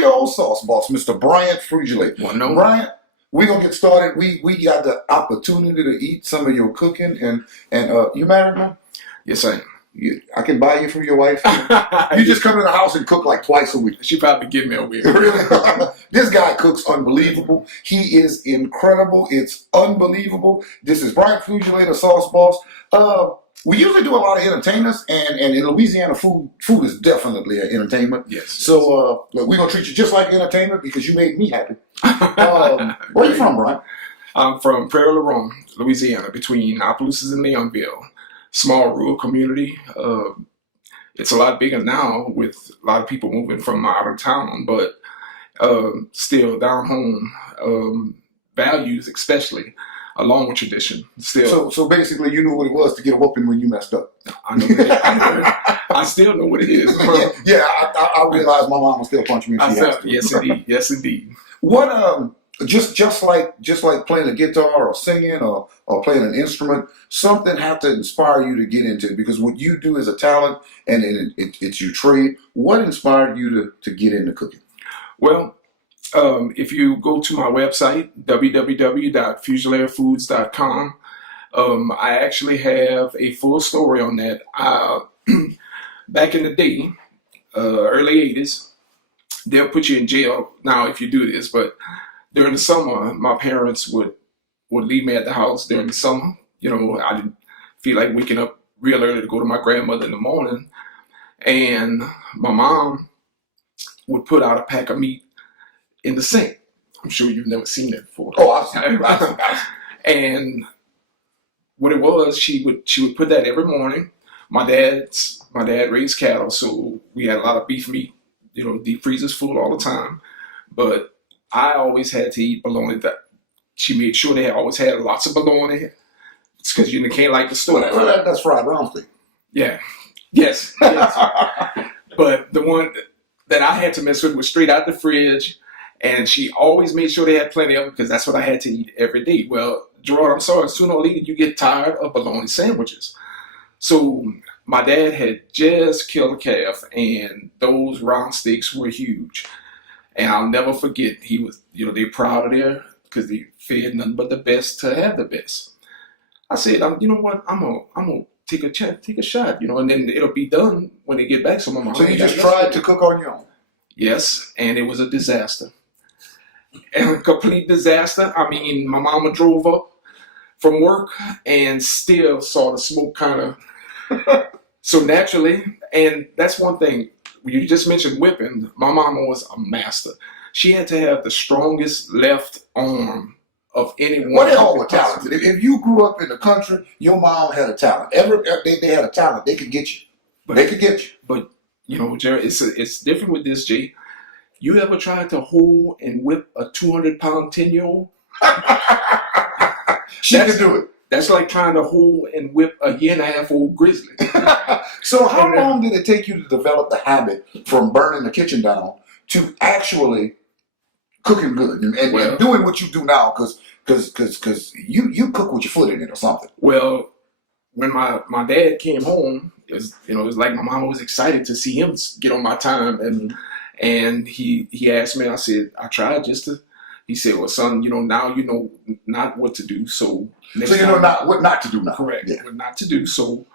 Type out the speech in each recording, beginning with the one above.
Creole sauce boss, Mr. Bryant Frugile. Well, no. Bryant, we're gonna get started. We got the opportunity to eat some of your cooking, and you married, man? Yes, I am. I can buy you for your wife. You just come to the house and cook like twice a week. She probably give me a weird. Really? This guy cooks unbelievable. He is incredible. It's unbelievable. This is Bryant Frugile, the sauce boss. We usually do a lot of entertainers, and in Louisiana, food is definitely an entertainment. Yes. So look, we're gonna treat you just like entertainment because you made me happy. Where are you from, Brian? I'm from Traylor, Louisiana, between Opelousas and Leonville. Small rural community. It's a lot bigger now with a lot of people moving from out of town, but still down home, values especially, along with tradition. Still. So basically, you knew what it was to get a whooping when you messed up. I know what I still know what it is. Yeah, I realized my mom was still punching me. Yes, indeed. Yes, indeed. What just like playing a guitar or singing or playing an instrument, something had to inspire you to get into it, because what you do is a talent and it's your trade. What inspired you to get into cooking? Well, if you go to my website, www.fusilairfoods.com, I actually have a full story on that. Back in the day, early 80s, they'll put you in jail now if you do this, but during the summer, my parents would leave me at the house during the summer. You know, I didn't feel like waking up real early to go to my grandmother in the morning. And my mom would put out a pack of meat in the sink. I'm sure you've never seen that before. Oh, I've seen it. And what it was, she would put that every morning. My dad raised cattle, so we had a lot of beef meat, you know, deep freezers full all the time. But I always had to eat bologna. That she made sure they always had lots of bologna. It's because you can't like the store. Well, that's fried round steak. Yeah. Yes. But the one that I had to mess with was straight out the fridge, and she always made sure they had plenty of it because that's what I had to eat every day. Well, Gerard, I'm sorry, sooner or later you get tired of bologna sandwiches. So my dad had just killed a calf, and those round steaks were huge. And I'll never forget, he was, you know, they're proud of there because they fed nothing but the best to have the best. I said, you know what, I'm gonna take a shot, you know, and then it'll be done when they get back. So my mom. So you just tried to cook on your own? Yes, and it was a disaster. A complete disaster. I mean, my mama drove up from work and still saw the smoke kind of. So naturally, and that's one thing. You just mentioned whipping. My mama was a master. She had to have the strongest left arm of anyone. Well, they all were talented. If you grew up in the country, your mom had a talent. They had a talent. They could get you. They could get you. But you know, Jerry, it's different with this, Jay. You ever tried to hold and whip a 200-pound 10-year-old? She could do it. That's like trying to hold and whip a year-and-a-half-old grizzly. So how long did it take you to develop the habit from burning the kitchen down to actually cooking good and doing what you do now? Because you cook with your foot in it or something. Well, when my dad came home, it was like my mom was excited to see him get on my time, and he asked me. I said I tried just to. He said, "Well, son, you know now you know not what to do. So you know what not to do now. Correct. Yeah. What not to do. So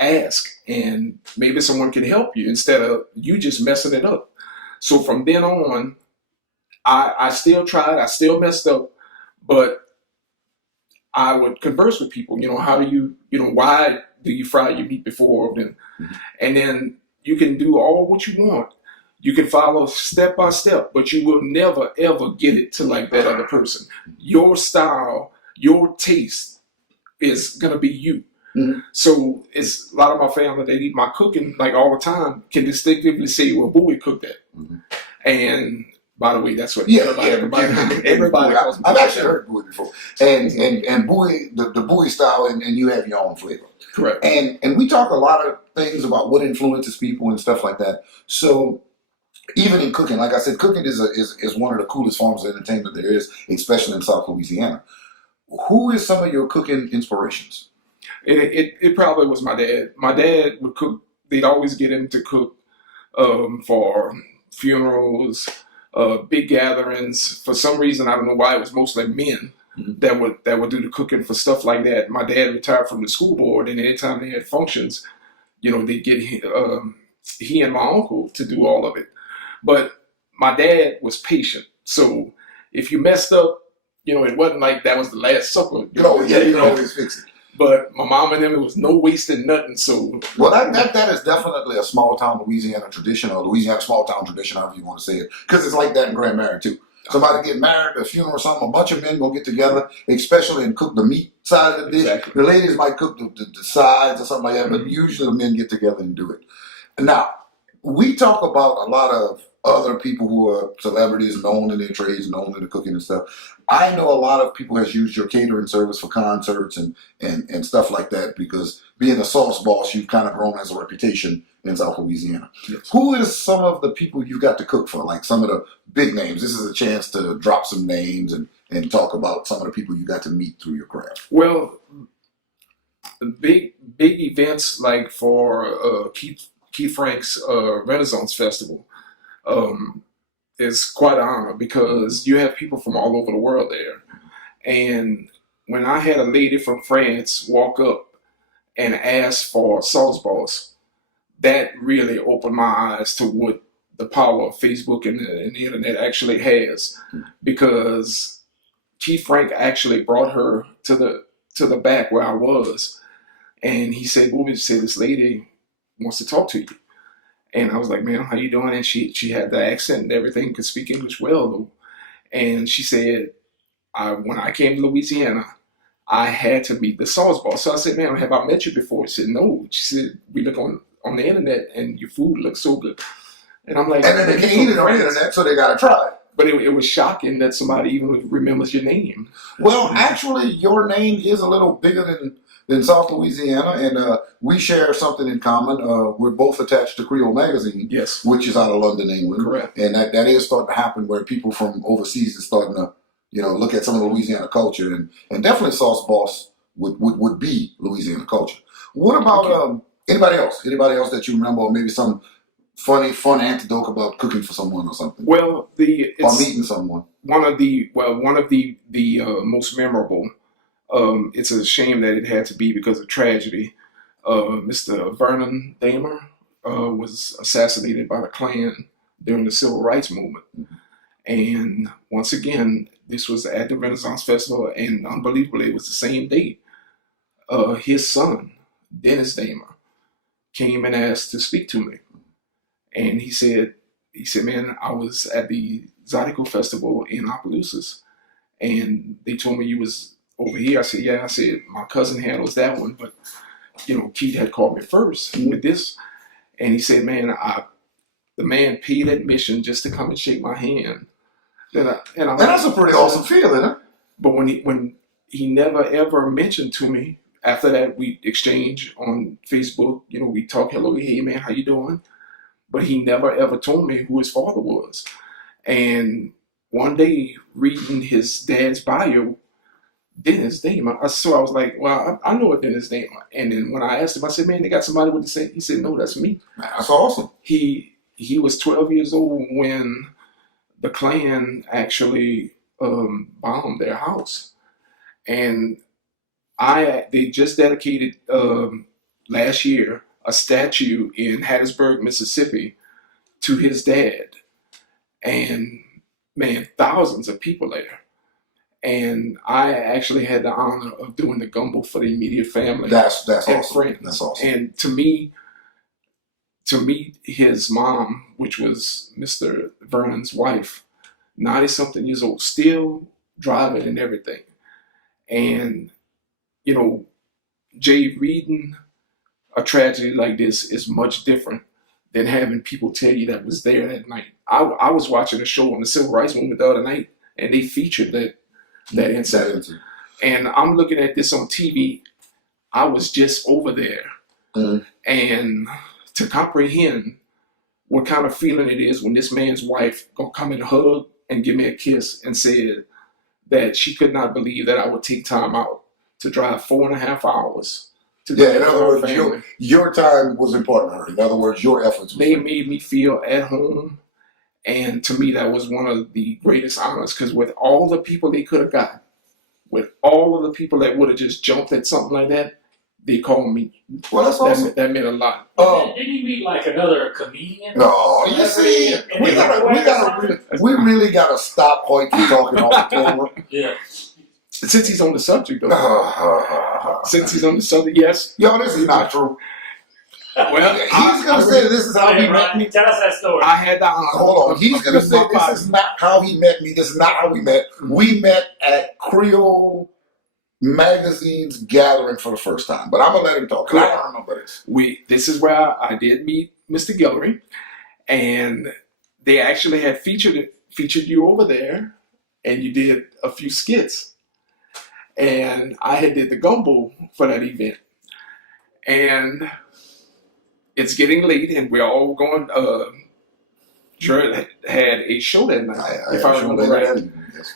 ask, and maybe someone can help you instead of you just messing it up." So from then on, I still tried. I still messed up, but I would converse with people. You know, how do you why do you fry your meat before? And then you can do all what you want. You can follow step by step, but you will never, ever get it to like that other person. Your style, your taste is going to be you. Mm-hmm. So it's a lot of my family that eat my cooking like all the time can distinctively say, well, Bowie cooked that. Mm-hmm. And by the way, that's what everybody calls me. I've actually heard Bowie before. And Bowie, the Bowie style, and you have your own flavor. Correct. And we talk a lot of things about what influences people and stuff like that. So even in cooking, like I said, cooking is one of the coolest forms of entertainment there is, especially in South Louisiana. Who is some of your cooking inspirations? It probably was my dad. My dad would cook. They'd always get him to cook for funerals, big gatherings. For some reason, I don't know why, it was mostly men that would do the cooking for stuff like that. My dad retired from the school board, and anytime they had functions, they'd get he and my uncle to do all of it. But my dad was patient, so if you messed up, it wasn't like that was the last supper. Oh yeah, you can always fix it. But my mom and them, it was no wasting nothing. So well, that is definitely a small town Louisiana tradition, or Louisiana small town tradition, however you want to say it, because it's like that in Grand Marriott too. Somebody get married, a funeral or something, a bunch of men will get together, especially and cook the meat side of the dish. Exactly. The ladies might cook the sides or something like that, but usually the men get together and do it. Now, we talk about a lot of other people who are celebrities, known in their trades, known in the cooking and stuff. I know a lot of people has used your catering service for concerts and stuff like that, because being a sauce boss, you've kind of grown as a reputation in South Louisiana. Yes. Who is some of the people you've got to cook for, like some of the big names? This is a chance to drop some names and talk about some of the people you got to meet through your craft. Well, big events like for Keith Frank's Renaissance Festival is quite an honor, because you have people from all over the world there. And when I had a lady from France walk up and ask for sauce boss, that really opened my eyes to what the power of Facebook and the internet actually has, because Keith Frank actually brought her to the back where I was, and he said, "Woman, said this lady wants to talk to you." And I was like, "Man, how you doing?" And she had the accent and everything, could speak English well though. And she said, when I came to Louisiana, I had to meet the sauce boss. So I said, "Man, have I met you before?" She said, "No." She said, "We look on the internet and your food looks so good." And I'm like, and then they can't eat it on the internet, so they got to try it. But it was shocking that somebody even remembers your name. Well, actually, your name is a little bigger than South Louisiana, and we share something in common. We're both attached to Creole Magazine, Yes, which is out of London, England. correct. And that is starting to happen, where people from overseas are starting to, look at some of the Louisiana culture, and definitely Sauce Boss would be Louisiana culture. What about anybody else? Anybody else that you remember, or maybe some fun anecdote about cooking for someone or something? Well, or meeting someone. One of the most memorable. It's a shame that it had to be because of tragedy. Mr. Vernon Damer was assassinated by the Klan during the Civil Rights Movement. And once again, this was at the Renaissance Festival, and unbelievably, it was the same day. His son, Dennis Damer, came and asked to speak to me. And he said, "Man, I was at the Zydeco Festival in Opelousas, and they told me you was over here." I said, "Yeah." I said, "My cousin handles that one, but Keith had called me first with this." And he said, "Man, the man paid admission just to come and shake my hand." And that's a pretty awesome feeling, huh? But when he never ever mentioned to me after that, we exchanged on Facebook. We talk, "Hello, hey man, how you doing?" But he never ever told me who his father was. And one day, reading his dad's bio, Dennis Damer, so I was like, "Well, I know a Dennis Damer." And then when I asked him, I said, "Man, they got somebody with the same." He said, "No, that's me." That's awesome. He was 12 years old when the Klan actually bombed their house, and they just dedicated last year a statue in Hattiesburg, Mississippi, to his dad, and man, thousands of people there. And I actually had the honor of doing the gumbo for the immediate family. That's and awesome. friends. That's awesome. And to meet his mom, which was Mr. Vernon's wife, 90-something years old, still driving and everything. And, Jay, reading a tragedy like this is much different than having people tell you that was there that night. I was watching a show on the Civil Rights Movement the other night, and they featured that incident. And I'm looking at this on TV. I was just over there. And to comprehend what kind of feeling it is when this man's wife gonna come and hug and give me a kiss and said that she could not believe that I would take time out to drive 4.5 hours to go in other words, your time was important to her. In other words, your efforts. They made me feel at home, And to me, that was one of the greatest honors because with all the people they could have got, with all of the people that would have just jumped at something like that, they called me. Well, that's awesome. That meant a lot. Didn't you meet like another comedian? No, you see, we really gotta stop Hoyt from talking off the camera. Yeah. Since he's on the subject, though. Since he's on the subject, yes. Yo, this is not true. Well, he's gonna say this is how he met me. Tell us that story. I had that. Hold on. He's gonna say this is not how he met me. This is not how we met. We met at Creole Magazine's gathering for the first time. But I'm gonna let him talk. 'Cause I don't remember this. This is where I did meet Mr. Guillory, and they actually had featured you over there, and you did a few skits, and I had did the gumbo for that event, and it's getting late, and we're all going. Jared had a show that night, if I remember right. Yes.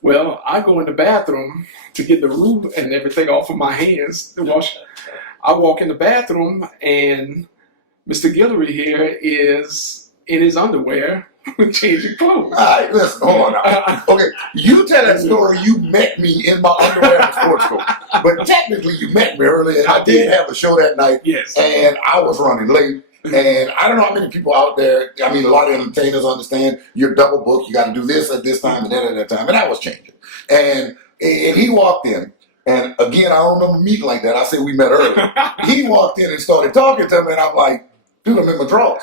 Well, I go in the bathroom to get the roux and everything off of my hands to wash. I walk in the bathroom, and Mr. Guillory here is in his underwear changing clothes. All right, listen, hold on now. Okay, you tell that story. You met me in my underwear and sports coat, but technically you met me earlier. And I did have a show that night, Yes. and I was running late. And I don't know how many people out there. I mean, a lot of entertainers understand you're double booked. You got to do this at this time and that at that time, and I was changing. And he walked in, and again, I don't remember meeting like that. I said we met earlier. He walked in and started talking to me, and I'm like, dude, I'm in my drawers.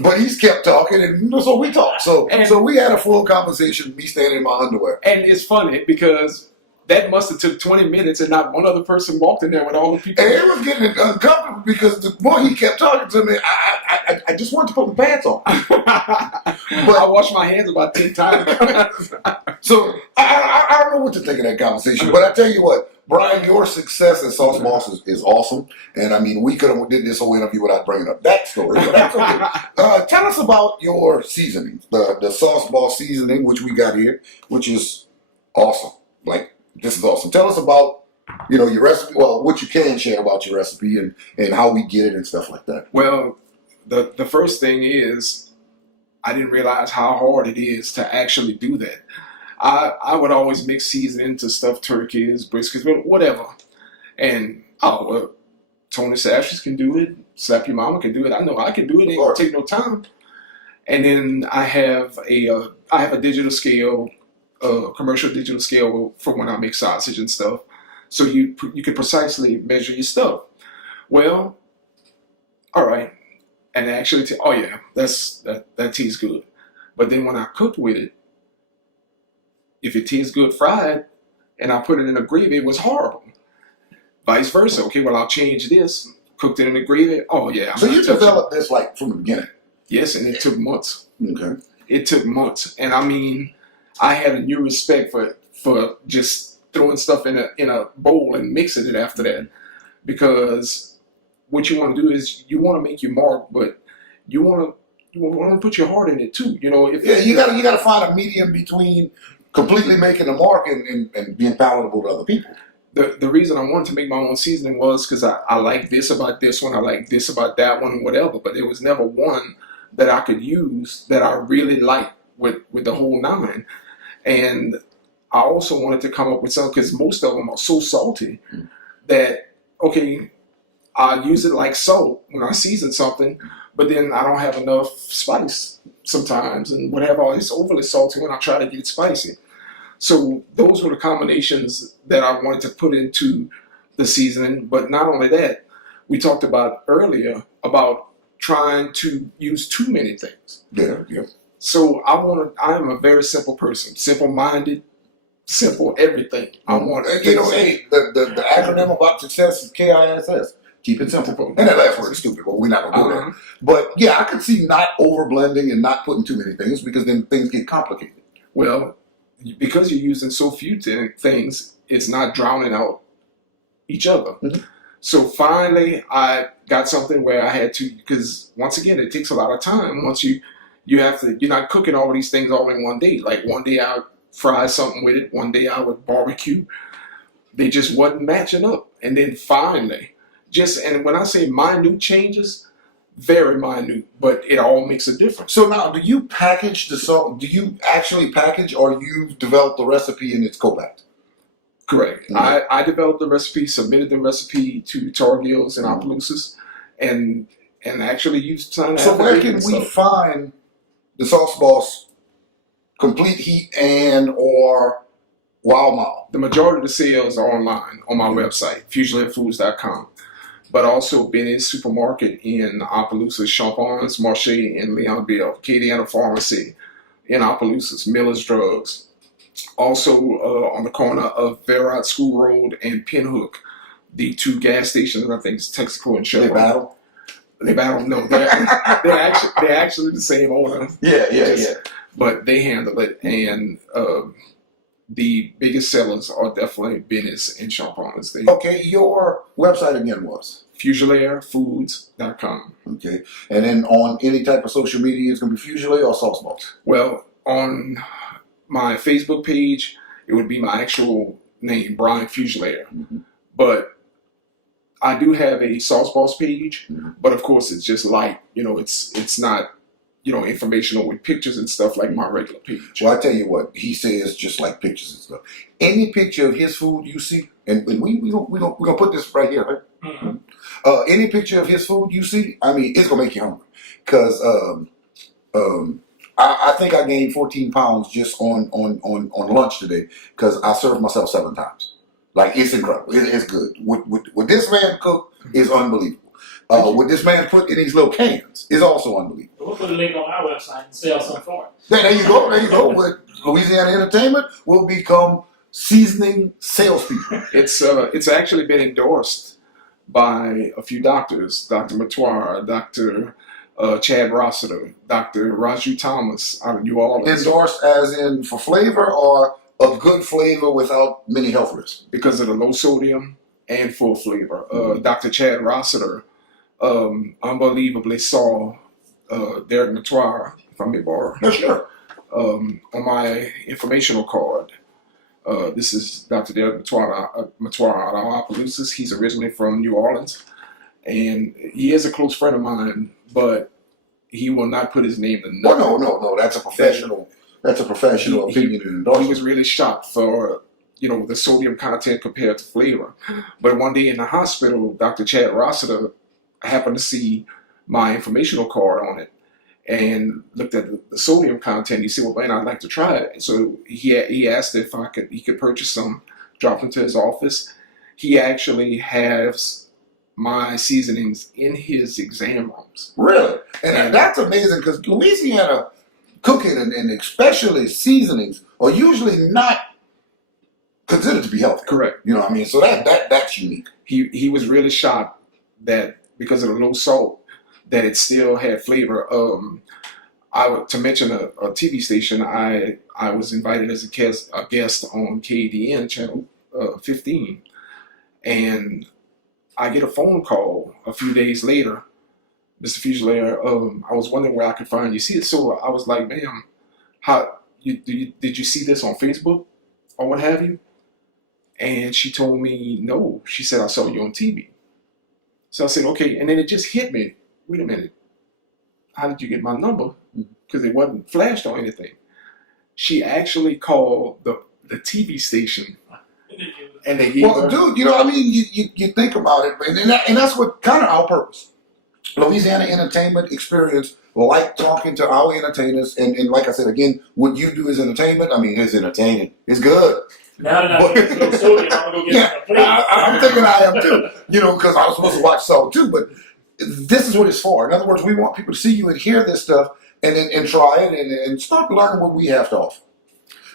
But he's kept talking, and so we talked. So we had a full conversation, me standing in my underwear. And it's funny because that must have took 20 minutes and not one other person walked in there with all the people. And it was getting uncomfortable because the more he kept talking to me, I just wanted to put my pants on. But I washed my hands about 10 times. So I don't know what to think of that conversation. But I tell you what, Brian, your success at Sauce Boss is awesome. And I mean, we could have did this whole interview without bringing up that story. But that's okay. Tell us about your seasoning, the Sauce Boss seasoning, which we got here, which is awesome. Like, this is awesome. Tell us about, your recipe, well, what you can share about your recipe and how we get it and stuff like that. Well, the first thing is I didn't realize how hard it is to actually do that. I would always mix seasoning to stuffed turkeys, briskets, whatever. And, Tony Sashes can do it. Slap Your Mama can do it. I know I can do it. It don't take no time. And then I have a digital scale, commercial digital scale for when I make sausage and stuff. So you can precisely measure your stuff. Well, all right. And actually, that tastes good. But then when I cooked with it, if it tastes good fried and I put it in a gravy, it was horrible. Vice versa. Okay, well, I'll change this. Cooked it in the gravy. Oh, yeah. So you developed this like from the beginning? Yes, and it took months. Okay. It took months. And I mean, I had a new respect for just throwing stuff in a bowl and mixing it after that. Because what you want to do is you want to make your mark, but you want to put your heart in it too. You gotta find a medium between completely making a mark and being palatable to other people. The reason I wanted to make my own seasoning was because I like this about this one, I like this about that one, whatever. But there was never one that I could use that I really liked with the whole nine. And I also wanted to come up with something because most of them are so salty that, okay, I use it like salt when I season something, but then I don't have enough spice sometimes and whatever. It's overly salty when I try to get it spicy. So those were the combinations that I wanted to put into the seasoning. But not only that, we talked about earlier about trying to use too many things. Yeah. So I am a very simple person, simple-minded, simple everything. I want the acronym about success is KISS. Keep it simple. And that last word is stupid, but we're not going to go there. But yeah, I could see not over blending and not putting too many things because then things get complicated. Well, because you're using so few things, it's not drowning out each other. Mm-hmm. So finally, I got something where I had to, because once again, it takes a lot of time. Once you're not cooking all these things all in one day. Like one day I would fry something with it, one day I would barbecue. They just wasn't matching up. And then finally, and when I say minute changes, very minute, but it all makes a difference. So now, do you package the salt? Do you actually package, or you develop the recipe and it's co-packed? Correct. Mhm. I developed the recipe, submitted the recipe to Tar Heels and Opelousas, and actually used some. So where can we find the Sauce Boss Complete Heat and or Wild Mile? The majority of the sales are online on my website, fusionlandfoods.com. But also Benny's Supermarket in Opelousas, Champagnes, Marché in Leonville, Acadiana Pharmacy in Opelousas, Miller's Drugs. Also on the corner of Verrat School Road and Pinhook, the two gas stations, I think it's Texaco and They Chevron. battle? They battle? No, they're actually the same owner. Yeah. But they handle it, and the biggest sellers are definitely Benny's and Champagnes. Okay, your website again was? FusionLairFoods.com. Okay, and then on any type of social media, it's going to be Fugile or Sauce Boss? Well, on my Facebook page, it would be my actual name, Brian Fugelair. Mm-hmm. But I do have a Sauce Boss page, Mhm. but of course it's just like, it's not, informational with pictures and stuff like my regular page. Well, I tell you what, he says just like pictures and stuff. Any picture of his food you see, and we're gonna put this right here, right? Mm-hmm. Any picture of his food you see, I mean, it's gonna make you hungry. Cause I think I gained 14 pounds just on lunch today because I served myself 7 times. Like, it's incredible. It's good. What this man cook is unbelievable. What this man put in these little cans is also unbelievable. We'll put a link on our website and sell some for it. There you go. With Louisiana Entertainment, we'll become seasoning salespeople. It's actually been endorsed by a few doctors, Dr. Matoir, Dr. Chad Rossiter, Dr. Raju Thomas out of New Orleans. Endorsed as in for flavor or a good flavor without many health risks? Because of the low sodium and full flavor. Dr. Chad Rossiter unbelievably saw Derek Matoir, if I may borrow, Yeah, sure. on my informational card. This is Dr. Derek Matoir out of Opelousas. He's originally from New Orleans, and he is a close friend of mine, but he will not put his name in Well, no. That's a professional. That's a professional opinion and He endorsement. was really shocked for the sodium content compared to flavor. But one day in the hospital, Dr. Chad Rossiter happened to see my informational card on it and looked at the sodium content. He said, "Well, man, I'd like to try it." And so he asked if he could purchase some, drop into his office. He actually has my seasonings in his exam rooms. Really? And that's amazing because Louisiana cooking and especially seasonings are usually not considered to be healthy. Correct. You know what I mean? So that's unique. He was really shocked that because of the low salt, that it still had flavor. To mention a TV station, I was invited as a guest on KDN channel 15, and I get a phone call a few days later. Mr. Fugelair, I was wondering where I could find you. See it, so I was like, "Ma'am, did you see this on Facebook or what have you?" And she told me no. She said, "I saw you on TV." So I said, "Okay," and then it just hit me. Wait a minute, how did you get my number? Because it wasn't flashed or anything. She actually called the TV station, and they gave Well, her. dude, you know what I mean? You think about it, and that's what kind of our purpose. Louisiana Entertainment eXperience like talking to our entertainers, and like I said again, what you do is entertainment. I mean, it's entertaining. It's good. Now that I get a sodium, I'm going to go get a plate. I'm thinking I am too. Because I was supposed to watch Soul too, but this is what it's for. In other words, we want people to see you and hear this stuff, and try it and start learning what we have to offer.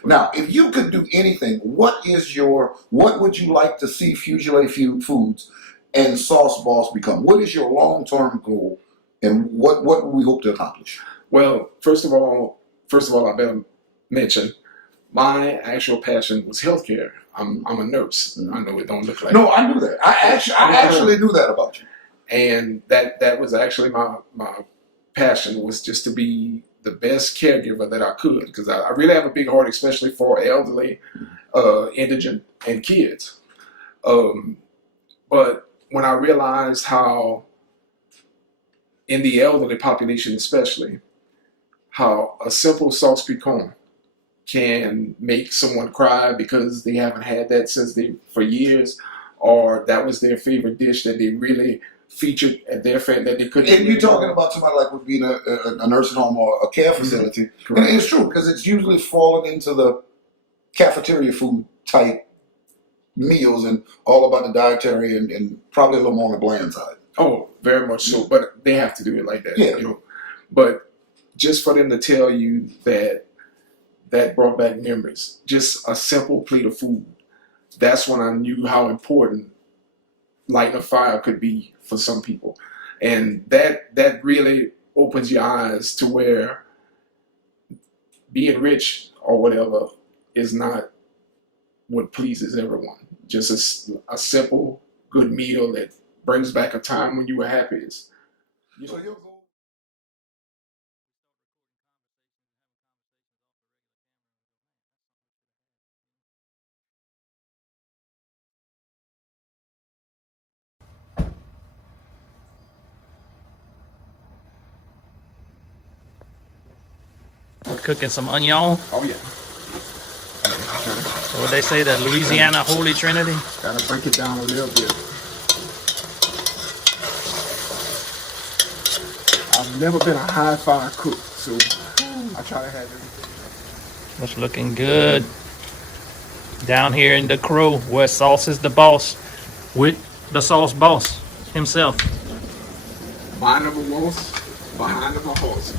Now, if you could do anything, what would you like to see Fugile Foods and Sauce Boss become? What is your long-term goal, and what do we hope to accomplish? Well, first of all, I better mention my actual passion was healthcare. I'm a nurse. I know it don't look like. No, I knew that. I actually knew that about you. And that was actually my passion, was just to be the best caregiver that I could, because I really have a big heart, especially for elderly, indigent, and kids. But when I realized how in the elderly population especially, how a simple sauce piquant can make someone cry because they haven't had that for years, or that was their favorite dish that they really featured at their family that they couldn't. And you're talking about somebody like would be in a nursing home or a care facility. Correct. And it's true, because it's usually falling into the cafeteria food type meals and all about the dietary and probably a little more on the bland side. Oh, very much so. But they have to do it like that. Yeah. You know? But just for them to tell you that brought back memories. Just a simple plate of food. That's when I knew how important lighting a fire could be for some people. And that really opens your eyes to where being rich or whatever is not what pleases everyone. Just a simple, good meal that brings back a time when you were happiest. You know, We're cooking some onion. oh yeah. So what they say, the Louisiana Holy Trinity. Gotta break it down a little bit. I've never been a high fire cook, so I try to have everything. It's looking good. Down here in the Crow, where Sauce is the boss, with the sauce boss himself. Behind of a horse, behind of a horse.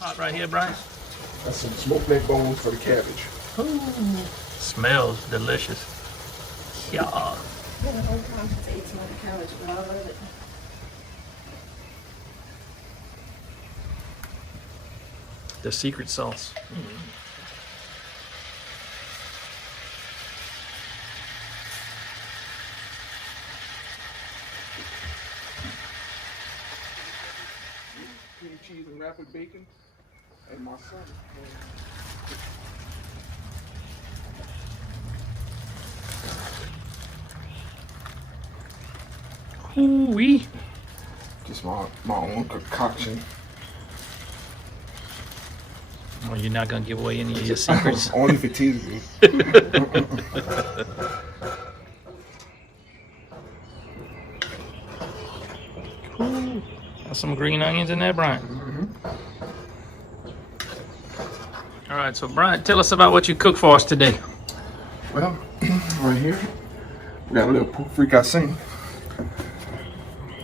Hot right here, Brian. That's some smoked leg bones for the cabbage. Smells delicious. Yeah. It's been a long time since I ate some other cabbage, but I love it. The secret sauce. Cream cheese and wrapped with bacon, and my son. Ooh-wee. Just my own concoction. Well, you're not gonna give away any of your secrets. Only if it teases me. Cool. Got some green onions in there, Brian. All right, so Brian, tell us about what you cooked for us today. Well, right here, we got a little pork fricassee.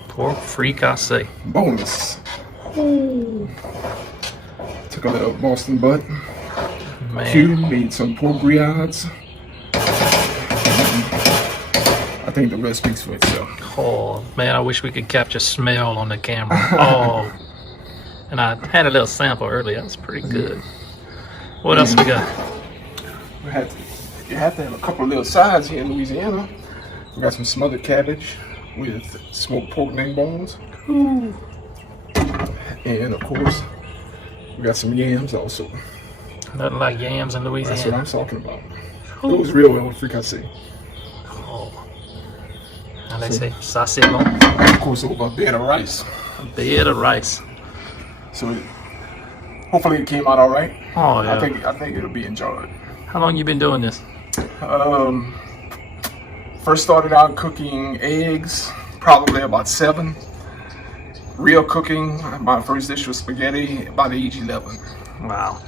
Pork fricassee. Bonus. Took a little Boston butt. Cube, Man, made some pork griots. I think the rest speaks for itself. oh man, I wish we could capture smell on the camera. Oh, and I had a little sample earlier. That's pretty good. What else we got? You have to have a couple of little sides here in Louisiana. We got some smothered cabbage with smoked pork leg bones. And of course, we got some yams also. Nothing like yams in That's what Louisiana. I'm talking about. It goes real well with fricassee. Oh, how they say, saucisson, Of course, over a bed of rice. a bed of rice. So hopefully it came out all right. Oh yeah. I think it'll be enjoyed. How long you been doing this? First started out cooking eggs, probably about 7. Real cooking, my first dish was spaghetti, about age 11. Wow,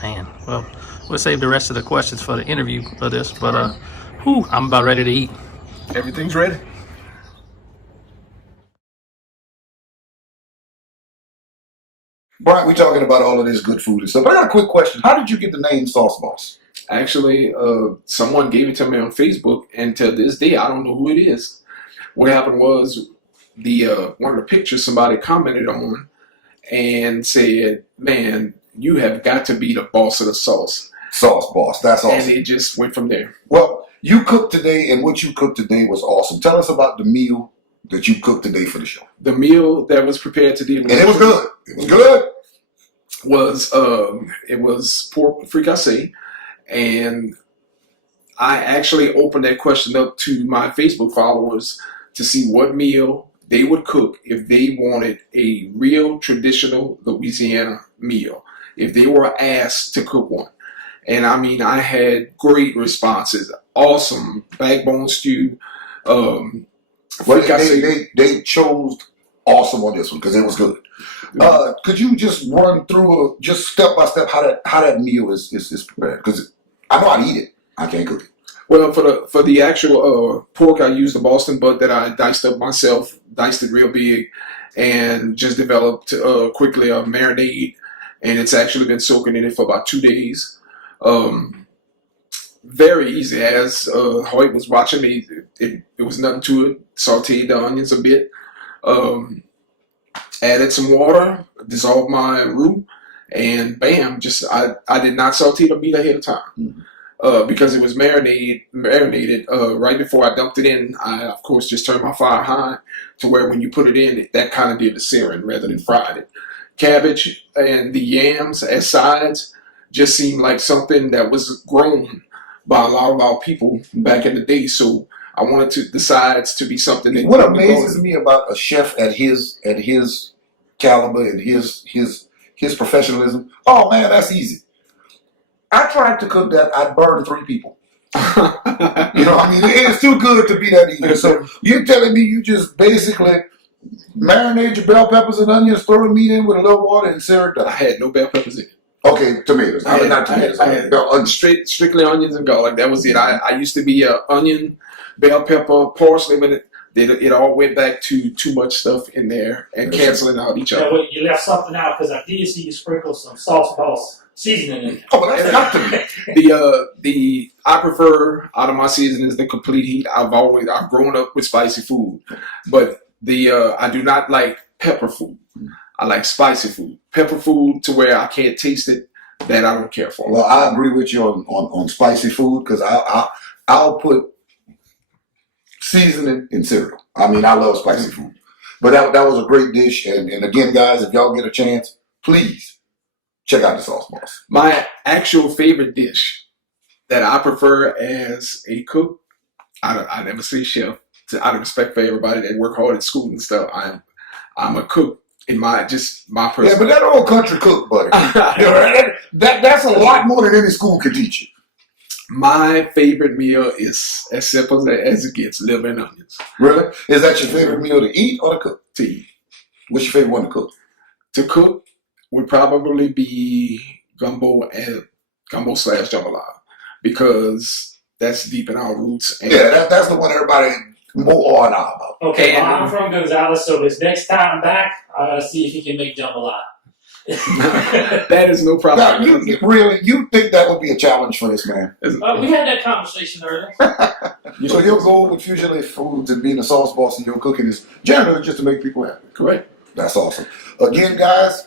man. Well, we'll save the rest of the questions for the interview for this. But I'm about ready to eat. Everything's ready. Brian, we're talking about all of this good food and stuff, but I got a quick question. How did you get the name Sauce Boss? Actually, someone gave it to me on Facebook, and to this day, I don't know who it is. What happened was the one of the pictures somebody commented on and said, "Man, you have got to be the boss of the sauce." Sauce Boss. That's awesome. And it just went from there. Well, you cooked today, and what you cooked today was awesome. Tell us about the meal that you cooked today for the show. The meal that was prepared today, And it was good. It was good. Was it was pork fricassee, and I actually opened that question up to my Facebook followers to see what meal they would cook if they wanted a real traditional Louisiana meal, if they were asked to cook one. And I mean, I had great responses. Awesome backbone stew. Well, they chose awesome on this one because it was good. Could you just run through just step by step how that meal is prepared? Because I know how to eat it, I can't cook it. Well, for the actual pork, I used the Boston butt that I diced up myself, diced it real big, and just developed quickly a marinade. And it's actually been soaking in it for about 2 days. Very easy. As Hoyt was watching me, it was nothing to it. Sauteed the onions a bit, added some water, dissolved my roux, and bam! I did not saute the meat ahead of time because it was marinated. Right before I dumped it in, I of course just turned my fire high to where when you put it in, that kind of did the searing rather than fried it. Cabbage and the yams as sides just seemed like something that was grown by a lot of our people back in the day. So I wanted the sides to be something that. What amazes me about a chef at his caliber and his professionalism. Oh man, that's easy. I tried to cook that. I burned 3 people. You know, I mean, it's too good to be that easy. So you're telling me you just basically marinate your bell peppers and onions, throw the meat in with a little water, and sear it down. I had no bell peppers in it. Okay, tomatoes. Not tomatoes. I had strictly onions and garlic. That was it. I used to be a onion, bell pepper, parsley, but it all went back to too much stuff in there and canceling out each other. Yeah, but you left something out because I did see you sprinkle some sauce balls seasoning in it. Oh, but that's got to be. I prefer out of my seasonings the complete heat. I've grown up with spicy food, but I do not like pepper food. I like spicy food. Pepper food to where I can't taste it, that I don't care for. Well, I agree with you on spicy food because I'll put seasoning in cereal. I mean, I love spicy food. But that was a great dish. And again, guys, if y'all get a chance, please check out the sauce balls. My actual favorite dish that I prefer as a cook, I never say chef, out of respect for everybody that work hard at school and stuff. I'm a cook. In my personal. Yeah, but that old country cook, buddy. That's a lot more than any school can teach you. My favorite meal is as simple as it gets: liver and onions. Really? Is that your favorite meal to eat or to cook? To eat. What's your favorite one to cook? To cook would probably be gumbo / jambalaya because that's deep in our roots. And that's the one everybody more on about. Okay, well, I'm from Gonzales, so his next time back, I gotta see if he can make jambalaya. That is no problem. Now, you think that would be a challenge for this man? We had that conversation earlier. So your goal with Fusion Foods and being a sauce boss and your cooking is generally just to make people happy. Correct. That's awesome. Again, guys,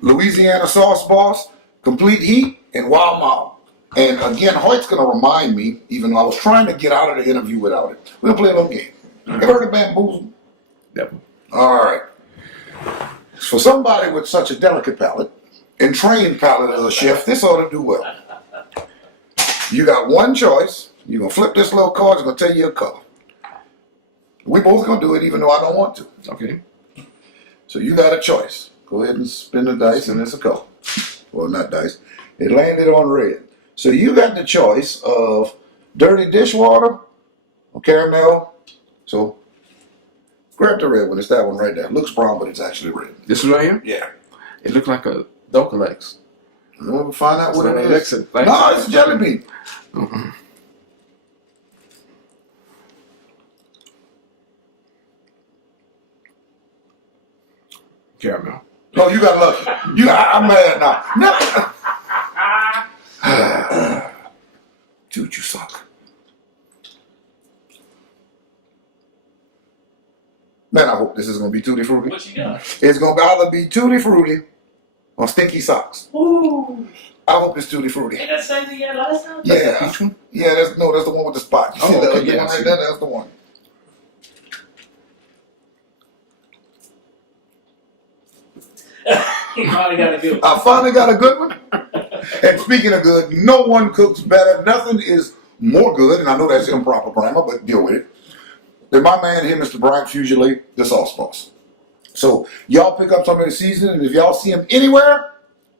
Louisiana Sauce Boss, Complete Heat, and Wild Mom. And again, Hoyt's going to remind me, even though I was trying to get out of the interview without it. We'll play a little game. Ever heard of bamboozle? Yep. All right. For somebody with such a delicate palate and trained palate as a chef, this ought to do well. You got one choice. You're going to flip this little card. It's going to tell you a color. We both going to do it even though I don't want to. Okay. So you got a choice. Go ahead and spin the dice and it's a color. Well, not dice. It landed on red. So you got the choice of dirty dishwater or caramel. So grab the red one. It's that one right there. It looks brown, but it's actually red. This one right here? Yeah. It looked like a Dulcalex. We'll find out what it is. Like No, it's jelly bean. Mm-hmm. Caramel. No, you got lucky. I'm mad now. No. Dude, you suck. Man, I hope this is going to be Tutti Frutti. What you got? It's going to either be Tutti Frutti or Stinky Socks. Ooh. I hope it's Tutti Frutti. Ain't that same thing you had last time? Yeah. Which one? Yeah, that's the one with the spot. You see the ugly one right there? That's the one. You finally got a good one. I finally got a good one. And speaking of good, no one cooks better. Nothing is more good, and I know that's improper grammar, but deal with it, than my man here, Mr. Brian Fugely, the sauce boss. So y'all pick up some of the seasoning, and if y'all see him anywhere,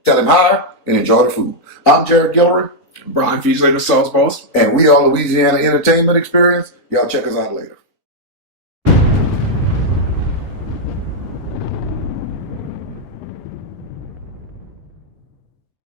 tell him hi and enjoy the food. I'm Jared Gilroy. Brian Fugely, the sauce boss. And we are Louisiana Entertainment Experience. Y'all check us out later.